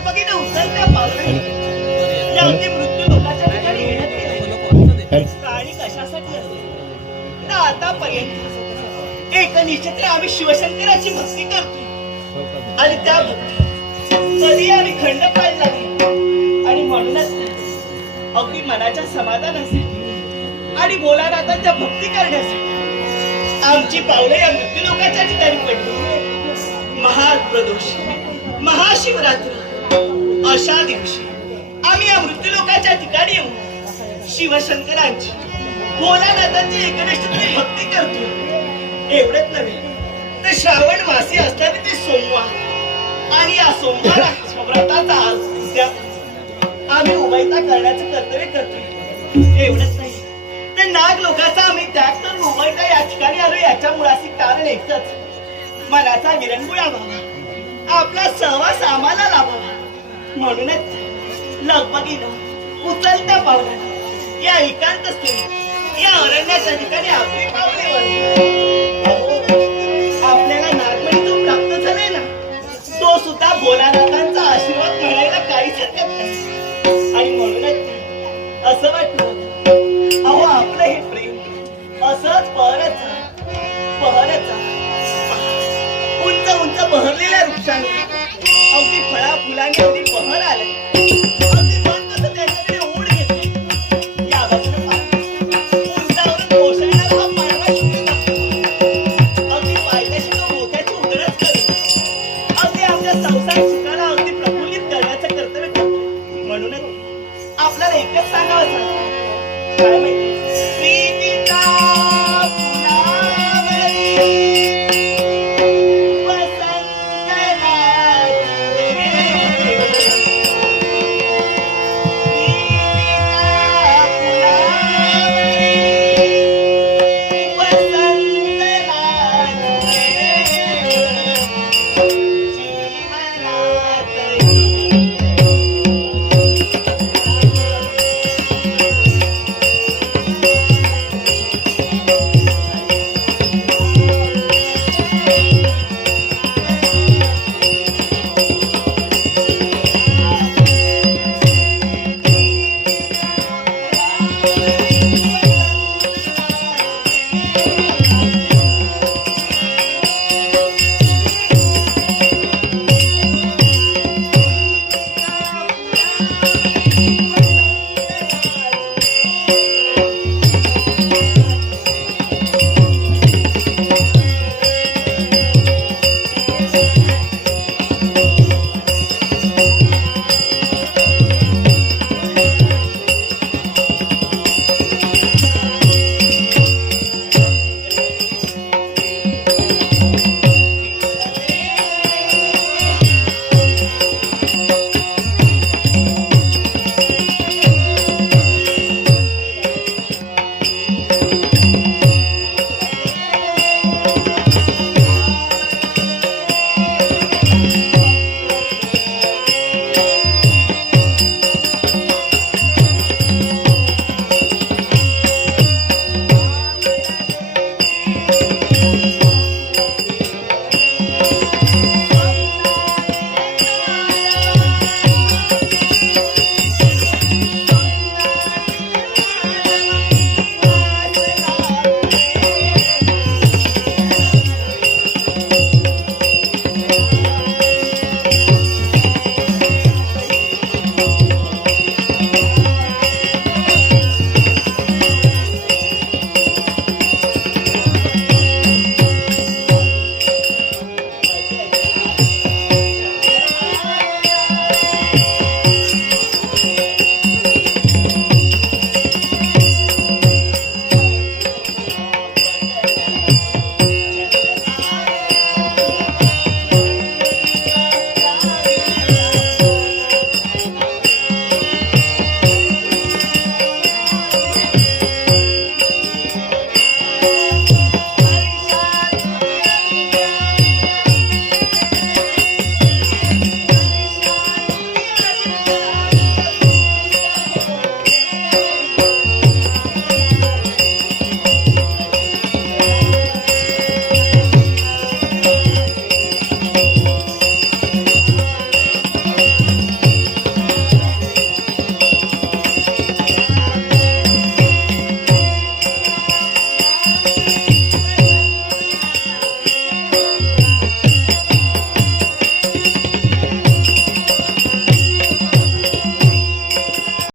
लगबगीने उचलत्या पावलाने या अगदी मृत्यू लोकांच्या ठिकाणी येण्यात गेले. प्राणी कशासाठी असते तर आतापर्यंत एकनिष्ठेने आम्ही शिवशंकराची भक्ती करतो आणि त्या भक्ती कधी आम्ही खंड पाडला नाही. आणि म्हणूनच अगदी मनाच्या समाधानासाठी आणि भोलानाथांच्या भक्ती करण्यासाठी आमची पावले या मृत्यू लोकांच्या ठिकाणी पडली. महाप्रदोष महाशिवरात्री अशा दिवशी आम्ही या मृत्यू लोकांच्या ठिकाणी येऊन शिवशंकरांची भोलानाथांची एकनिष्ठतेने भक्ती करतो. एवढेच नव्हे तर श्रावण मासी असणारे ते सोमवार आणि या सोमवार व्रताचा आज उद्या आम्ही उभयता करण्याचं कर्तव्य करतो. एवढंच नाही तर नाग लोकांचा आम्ही त्याग करून उभयता या ठिकाणी आलो. याच्या मुळाशी कारण एकच, मनाचा विरंगुळा व्हावा, आपला सहवास आम्हाला लाभावा. म्हणूनच लगबगीनं उचलत्या पावलाने या एकांत स्थळी या अरण्याच्या ठिकाणी आपली पावले आपल्याला नागमणी जो प्राप्त झालाय ना तो सुद्धा भोलानाथांचा आशीर्वाद म्हणायला काहीच हरकत नाही. आणि म्हणूनच असं वाटतं अहो आपलं हे प्रेम असंच पहरच उंच उंच बहरलेल्या वृक्षांनी अगदी फळा फुलांनी अगदी बहर आले. अगदी मन कसं त्याच्याकडे ओढ घेते. या बाजूने उंचावरून कोसळणारा हा पांढरा शुभ्र अगदी पायथ्याशी तो मोठ्याची उधळच करेल. अगदी आमच्या संसार सुखाला अगदी प्रफुल्लित करण्याचं कर्तव्य करतो. म्हणूनच आपल्याला एकच सांगावं काय